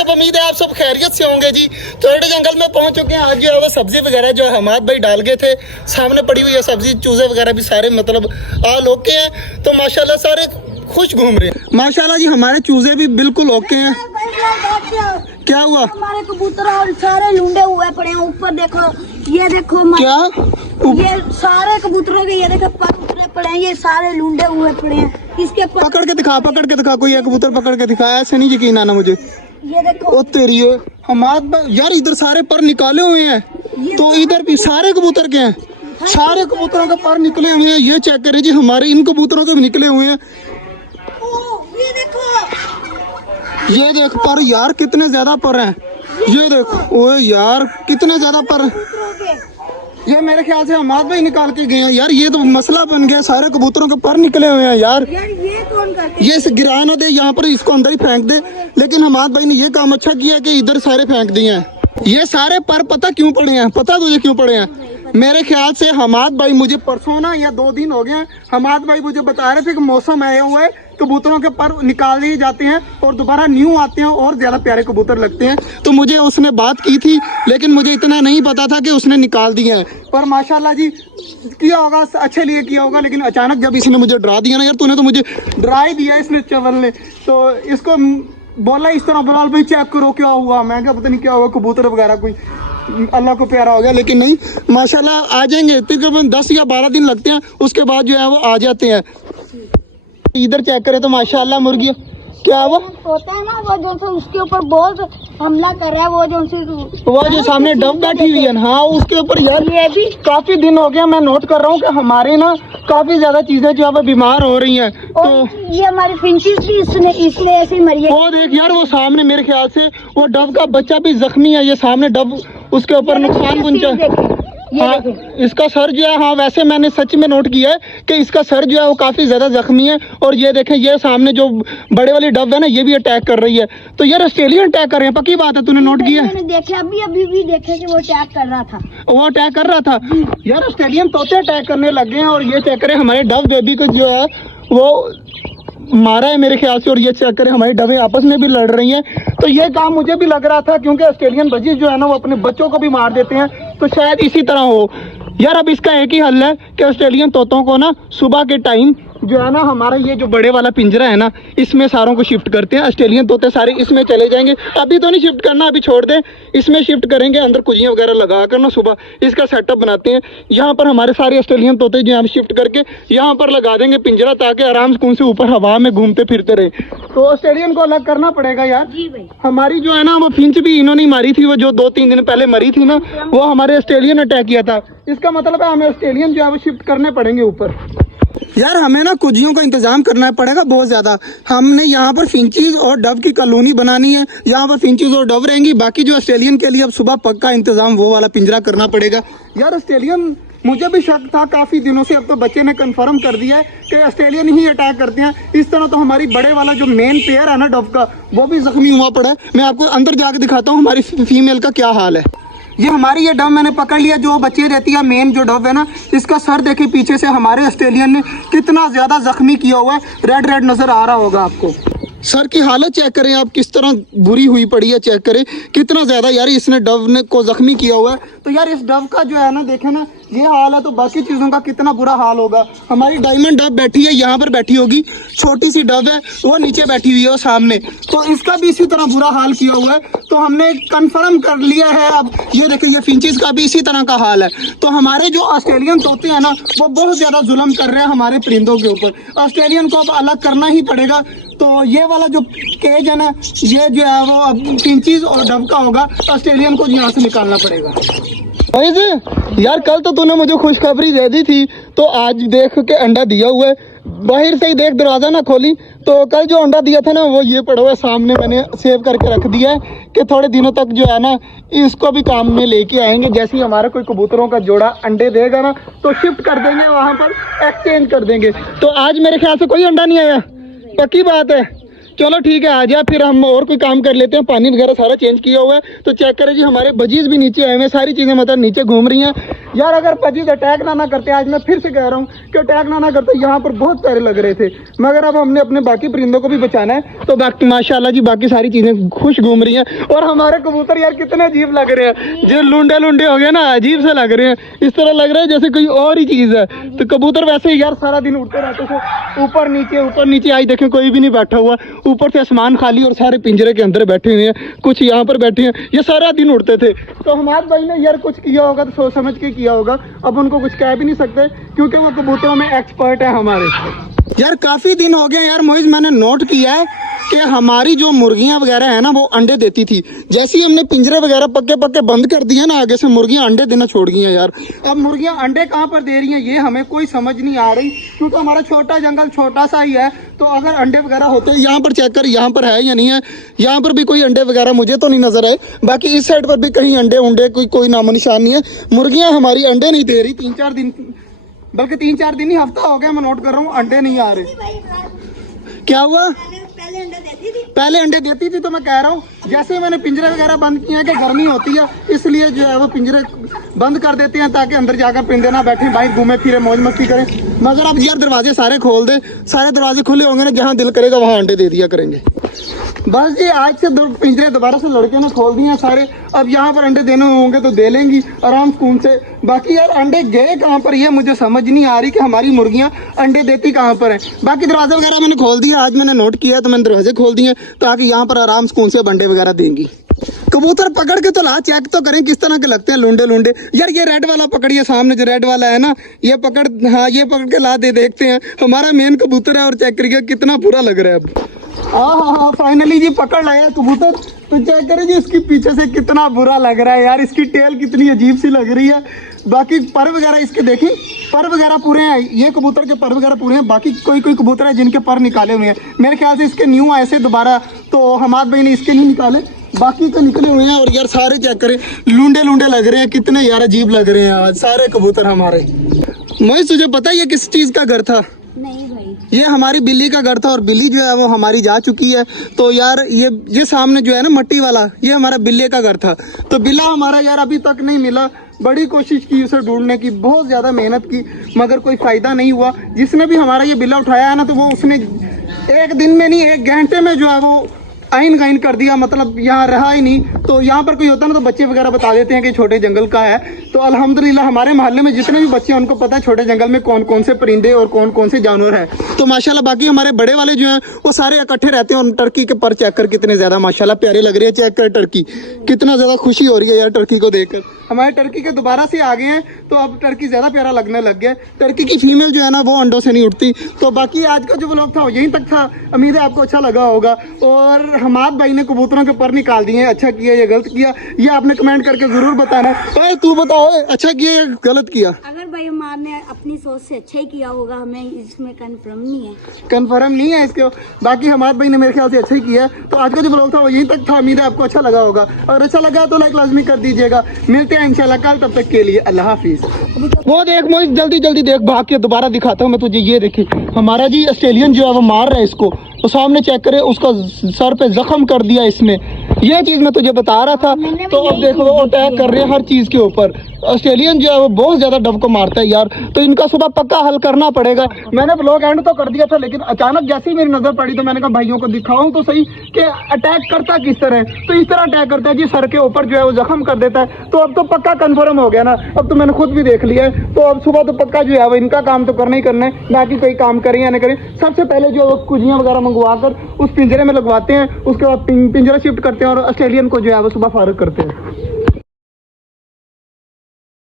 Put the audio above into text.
सब उम्मीद है आप सब खैरियत से होंगे जी। थोड़े जंगल में पहुंच चुके हैं। आज जो है वो सब्जी वगैरह जो हमाद भाई डाल गए थे, सामने पड़ी हुई है सब्जी, चूजे वगैरह भी सारे मतलब ऑल ओके हैं। तो माशाल्लाह सारे खुश घूम रहे हैं माशाल्लाह जी। हमारे चूजे भी बिल्कुल ओके हैं। क्या हुआ? हमारे कबूतर और सारे लूंडे हुए पड़े हैं ऊपर, देखो ये देखो क्या ये सारे कबूतरों के ये देखो पर उतरे पड़े हैं, ये सारे लूंडे हुए पड़े हैं। इसके पर पकड़ के दिखा कोई एक कबूतर पकड़ के दिखा। ऐसे नहीं यकीन आना मुझे। ये देखो ओ तेरी हमाद यार इधर सारे पर निकाले हुए हैं, तो इधर भी सारे कबूतर के हैं, सारे कबूतरों के पर निकले हुए हैं। ये चेक करें जी, हमारे इन कबूतरों के भी निकले हुए हैं। ये देखो, ये देख पर यार कितने ज्यादा पर हैं। ये देखो ओए यार कितने ज्यादा पर। ये मेरे ख्याल से हमाद भाई निकाल के गए हैं यार। ये तो मसला बन गया, सारे कबूतरों के पर निकले हुए हैं यार। ये कौन करते? ये इसे गिरा ना दे यहाँ पर, इसको अंदर ही फेंक दे। लेकिन हमाद भाई ने ये काम अच्छा किया कि इधर सारे फेंक दिए हैं। ये सारे पर पता क्यों पड़े हैं? पता तुझे क्यों पड़े हैं? मेरे ख्याल से हमाद भाई मुझे परसों ना या 2 दिन हो गए, हमाद भाई मुझे बता रहे थे कि मौसम आया हुआ है, कबूतरों के पर निकाल दिए जाते हैं और दोबारा न्यू आते हैं और ज्यादा प्यारे कबूतर लगते हैं। तो मुझे उसने बात की थी, लेकिन मुझे इतना नहीं पता था कि उसने निकाल दिए हैं। पर माशाल्लाह जी किया होगा, अच्छे लिए किया होगा। लेकिन अचानक जब इसने मुझे डरा दिया ना यार, तूने तो मुझे डरा ही दिया इसने चवल ने। तो इसको बोला इस तरह, बिलाल भाई चेक करो क्या हुआ। मैं क्या पता नहीं क्या हुआ, कबूतर वगैरह कोई अल्लाह को प्यारा हो गया। लेकिन नहीं माशाल्लाह आ जाएंगे, तकरीबन 10 या 12 दिन लगते हैं, उसके बाद जो है वो आ जाते हैं। इधर चेक करें तो माशाल्लाह मुर्गी क्या हुआ होता है ना, वो जो से उसके ऊपर बहुत हमला कर रहा है, वो जो सामने डब बैठी हुई है। हाँ उसके ऊपर यार ये भी काफी दिन हो गया मैं नोट कर रहा हूँ कि हमारे ना काफी ज्यादा चीजें जो है बीमार हो रही हैं। तो ये हमारी फिंचेस भी इसमें ऐसी मरी है। वो देख यार, वो सामने मेरे ख्याल से वो डब का बच्चा भी जख्मी है। ये सामने डब उसके ऊपर नुकसान पहुंचा। हाँ इसका सर जो है, हाँ वैसे मैंने सच में नोट किया है कि इसका सर जो है वो काफी ज्यादा जख्मी है। और ये देखें, ये सामने जो बड़े वाली डब है ना, ये भी अटैक कर रही है। तो यार ऑस्ट्रेलियन अटैक कर रहे हैं, पक्की बात है? तूने नोट किया? मैंने देखा अभी भी देखे कि वो अटैक कर रहा था। वो अटैक कर रहा था यार। ऑस्ट्रेलियन तोते अटैक करने लग गए हैं। और ये चेक करें हमारे डब बेबी को जो है वो मारा है मेरे ख्याल से। और ये चेक करें हमारी डबें आपस में भी लड़ रही हैं। तो ये काम मुझे भी लग रहा था, क्योंकि ऑस्ट्रेलियन बजीज जो है ना वो अपने बच्चों को भी मार देते हैं। तो शायद इसी तरह हो यार। अब इसका एक ही हल है कि ऑस्ट्रेलियन तोतों को ना सुबह के टाइम जो है ना, हमारा ये जो बड़े वाला पिंजरा है ना, इसमें सारों को शिफ्ट करते हैं। ऑस्ट्रेलियन तोते सारे इसमें चले जाएंगे। अभी तो नहीं शिफ्ट करना, अभी छोड़ दें, इसमें शिफ्ट करेंगे। अंदर कुजियाँ वगैरह लगा कर ना सुबह इसका सेटअप बनाते हैं। यहाँ पर हमारे सारे ऑस्ट्रेलियन तोते जो है शिफ्ट करके यहाँ पर लगा देंगे पिंजरा, ताकि आराम सुकून से ऊपर हवा में घूमते फिरते रहे। तो ऑस्ट्रेलियन को अलग करना पड़ेगा यार। जी भाई। हमारी जो है ना वो फिंच भी इन्होंने मारी थी, वो जो 2-3 दिन पहले मरी थी ना, वो हमारे ऑस्ट्रेलियन अटैक किया था। इसका मतलब है हमें ऑस्ट्रेलियन जो है वो शिफ्ट करने पड़ेंगे ऊपर। यार हमें ना कुजियों का इंतजाम करना पड़ेगा बहुत ज्यादा। हमने यहाँ पर फिंचीज और डब की कॉलोनी बनानी है। यहाँ पर फिंचीज और डब रहेंगी। बाकी जो ऑस्ट्रेलियन के लिए अब सुबह पक्का इंतजाम वो वाला पिंजरा करना पड़ेगा यार। ऑस्ट्रेलियन मुझे भी शक था काफी दिनों से, अब तो बच्चे ने कंफर्म कर दिया है कि ऑस्ट्रेलियन ही अटैक करते हैं। इस तरह तो हमारी बड़े वाला जो मेन पेयर है ना डब का, वो भी जख्मी हुआ पड़ा है। मैं आपको अंदर जाके दिखाता हूँ हमारी फीमेल का क्या हाल है। ये हमारी ये डब मैंने पकड़ लिया, जो बच्चे रहती है मेन जो डब है ना, इसका सर देखिए पीछे से हमारे ऑस्ट्रेलियन ने कितना ज्यादा जख्मी किया हुआ है। रेड रेड नजर आ रहा होगा आपको। सर की हालत चेक करें आप, किस तरह बुरी हुई पड़ी है। चेक करें कितना ज्यादा यार इसने डब ने को जख्मी किया हुआ है। तो यार इस डब का जो है ना, देखे ना ये हाल है, तो बाकी चीजों का कितना बुरा हाल होगा। हमारी डायमंड डब बैठी है, यहाँ पर बैठी होगी, छोटी सी डब है, वो नीचे बैठी हुई है वो सामने। तो इसका भी इसी तरह बुरा हाल किया हुआ है। तो हमने कंफर्म कर लिया है। अब ये देखिए, ये फिंचेस का भी इसी तरह का हाल है। तो हमारे जो ऑस्ट्रेलियन तोते हैं ना, वो बहुत ज्यादा जुल्म कर रहे हैं हमारे परिंदों के ऊपर। ऑस्ट्रेलियन को अब अलग करना ही पड़ेगा। तो ये वाला जो केज है ना, ये जो है वो अब फिंचीज और डब का होगा। ऑस्ट्रेलियन को यहाँ से निकालना पड़ेगा। यार कल तो तूने मुझे खुशखबरी दे दी थी, तो आज देख के अंडा दिया हुआ है। बाहर से ही देख, दरवाजा ना खोली। तो कल जो अंडा दिया था ना, वो ये पड़ा हुआ है सामने, मैंने सेव करके रख दिया है कि थोड़े दिनों तक जो है ना इसको भी काम में लेके आएंगे। जैसे ही हमारा कोई कबूतरों का जोड़ा अंडे देगा ना, तो शिफ्ट कर देंगे वहाँ पर, एक्सचेंज कर देंगे। तो आज मेरे ख्याल से कोई अंडा नहीं आया, पक्की बात है। चलो ठीक है, आ जा फिर हम और कोई काम कर लेते हैं। पानी वगैरह सारा चेंज किया हुआ है। तो चेक करें जी, हमारे बजीज भी नीचे आए हुए हैं, सारी चीज़ें मतलब नीचे घूम रही हैं। यार अगर बजीज अटैक ना करते, आज मैं फिर से कह रहा हूँ कि अटैक ना करते, यहाँ पर बहुत प्यारे लग रहे थे। मगर अब हमने अपने बाकी परिंदों को भी बचाना है। तो बाकी माशाल्लाह जी बाकी सारी चीज़ें खुश घूम रही हैं। और हमारे कबूतर यार कितने अजीब लग रहे हैं, जो लुंडे लुंडे हो गए ना, अजीब से लग रहे हैं। इस तरह लग रहा है जैसे कोई और ही चीज़ है। तो कबूतर वैसे ही यार सारा दिन उड़ते रहते थे, ऊपर नीचे। आज देखें कोई भी नहीं बैठा हुआ, ऊपर से आसमान खाली और सारे पिंजरे के अंदर बैठे हुए हैं। कुछ यहाँ पर बैठे हैं, ये सारा दिन उड़ते थे। तो हमारे भाई ने यार कुछ किया होगा तो सोच समझ के किया होगा। अब उनको कुछ कह भी नहीं सकते क्योंकि वो कबूतरों में एक्सपर्ट है हमारे। यार काफी दिन हो गए यार मोहित, मैंने नोट किया है कि हमारी जो मुर्गियां वगैरह है ना वो अंडे देती थी। जैसे ही हमने पिंजरे वगैरह पक्के बंद कर दिए ना, आगे से मुर्गियां अंडे देना छोड़ गई हैं यार। अब मुर्गियां अंडे कहाँ पर दे रही हैं ये हमें कोई समझ नहीं आ रही, क्योंकि हमारा छोटा जंगल छोटा सा ही है। तो अगर अंडे वगैरह होते, यहाँ पर चेक कर, यहाँ पर है या नहीं है, यहाँ पर भी कोई अंडे वगैरह मुझे तो नहीं नजर आए। बाकी इस साइड पर भी कहीं अंडे कोई नामो निशान नहीं है। मुर्गियां हमारी अंडे नहीं दे रही 3-4 दिन, बल्कि 3-4 दिन ही, हफ्ता हो गया मैं नोट कर रहा हूँ, अंडे नहीं आ रहे। क्या हुआ? पहले अंडे देती थी। तो मैं कह रहा हूँ जैसे ही मैंने पिंजरे वगैरह बंद किए हैं कि गर्मी होती है, इसलिए जो है वो पिंजरे बंद कर देते हैं ताकि अंदर जाकर परिंदे ना बैठे, बाहर घूमे फिरे, मौज मस्ती करें। मगर अब यार दरवाजे सारे खोल दे, सारे दरवाजे खुले होंगे ना, जहाँ दिल करेगा वहाँ अंडे दे दिया करेंगे। बस जी आज से पिंजरे दोबारा से लड़के ने खोल दिए हैं सारे। अब यहाँ पर अंडे देने होंगे तो दे लेंगी आराम सुकून से। बाकी यार अंडे गए कहाँ पर ये मुझे समझ नहीं आ रही कि हमारी मुर्गियाँ अंडे देती कहाँ पर हैं। बाकी दरवाजे वगैरह मैंने खोल दिया, आज मैंने नोट किया तो मैंने दरवाजे खोल दिए ताकि यहाँ पर आराम सुकून से अंडे वगैरह देंगी। कबूतर पकड़ के तो ला, चेक तो करें किस तरह के लगते हैं लुंडे। यार ये रेड वाला पकड़िए, सामने जो रेड वाला है ना, ये पकड़, हाँ ये पकड़ के ला दे, देखते हैं। हमारा मेन कबूतर है और चेक करिए कितना बुरा लग रहा है अब। हाँ फाइनली जी पकड़ लाया कबूतर। तो चेक करें जी इसकी पीछे से कितना बुरा लग रहा है यार, इसकी टेल कितनी अजीब सी लग रही है। बाकी पर वगैरह इसके देखें, पर वगैरह पूरे हैं, ये कबूतर के पर वगैरह पूरे हैं। बाकी कोई कबूतर है जिनके पर निकाले हुए हैं, मेरे ख्याल से इसके न्यू आए से दोबारा, तो हमारे भाई ने इसके नहीं निकाले, बाकी तो निकले हुए हैं। और यार सारे चेक करें लुंडे लग रहे हैं, कितने यार अजीब लग रहे हैं आज सारे कबूतर हमारे। मैं तुझे पता है ये किस चीज़ का घर था? नहीं भाई, ये हमारी बिल्ली का घर था और बिल्ली जो है वो हमारी जा चुकी है। तो यार ये सामने जो है ना मट्टी वाला, ये हमारा बिल्ली का घर था। तो बिल्ला हमारा यार अभी तक नहीं मिला, बड़ी कोशिश की उसे ढूंढने की, बहुत ज़्यादा मेहनत की, मगर कोई फ़ायदा नहीं हुआ। जिसने भी हमारा ये बिल्ला उठाया है ना, तो वो उसने एक दिन में नहीं, 1 घंटे में जो है वो आइन गाइन कर दिया, मतलब यहाँ रहा ही नहीं। तो यहाँ पर कोई होता ना तो बच्चे वगैरह बता देते हैं कि छोटे जंगल का है। तो अल्हम्दुलिल्लाह हमारे मोहल्ले में जितने भी बच्चे हैं उनको पता है छोटे जंगल में कौन कौन से परिंदे और कौन कौन से जानवर हैं। तो माशाल्लाह बाकी हमारे बड़े वाले जो हैं वो सारे इकट्ठे रहते हैं। और टर्की के पर चेक कर कितने ज़्यादा माशाल्लाह प्यारे लग रहे हैं। चेक कर टर्की, कितना ज़्यादा खुशी हो रही है यार टर्की को देखकर। हमारे टर्की के दोबारा से आ गए हैं, तो अब टर्की ज़्यादा प्यारा लगने लग गया। टर्की की फीमेल जो है ना वो अंडों से नहीं उठती। तो बाकी आज का जो व्लॉग था यहीं तक था, उम्मीद है आपको अच्छा लगा होगा। और हमारे भाई ने कबूतरों के पर निकाल दिए, अच्छा किया या गलत किया ये आपने कमेंट करके ज़रूर बताना। तो तू बताओ अच्छा किया या गलत किया? अगर भाई हमारे ने अपनी सोच से अच्छा ही किया होगा, हमें इसमें कंफर्म नहीं है इसके। बाकी हमारे भाई ने मेरे ख्याल से अच्छा ही किया। तो आज का जो व्लॉग था वो यहीं तक था, उम्मीद है आपको अच्छा लगा होगा। अगर अच्छा लगा तो लाइक लाजमी कर दीजिएगा। मिलते हैं इंशाल्लाह कल, तब तक के लिए अल्लाह हाफिज। वो देख मोहित, जल्दी देख, भाग के दोबारा दिखाता हूँ मैं तुझे। ये देखी हमारा जी ऑस्ट्रेलियन जो है वो मार रहा है इसको, तो सामने चेक करे, उसका सर पे जख्म कर दिया इसने। ये चीज़ मैं तुझे बता रहा था। तो अब देखो वो अटैक कर रहे हैं हर चीज़ के ऊपर। ऑस्ट्रेलियन जो है वो बहुत ज़्यादा डब को मारता है यार। तो इनका सुबह पक्का हल करना पड़ेगा। मैंने ब्लॉग एंड तो कर दिया था, लेकिन अचानक जैसे ही मेरी नज़र पड़ी तो मैंने कहा भाइयों को दिखाऊं तो सही कि अटैक करता किस तरह। तो इस तरह अटैक करता है जी, सर के ऊपर जो है वो जख्म कर देता है। तो अब तो पक्का कन्फर्म हो गया ना, अब तो मैंने खुद भी देख लिया है। तो अब सुबह तो पक्का जो है वो इनका काम तो करना ही करना है, बाकी कोई काम करें या नहीं करें। सबसे पहले जो कुजियाँ वगैरह मंगवा कर उस पिंजरे में लगवाते हैं, उसके बाद पिंजरा शिफ्ट करते हैं और ऑस्ट्रेलियन को जो है वो सुबह फारग करते हैं।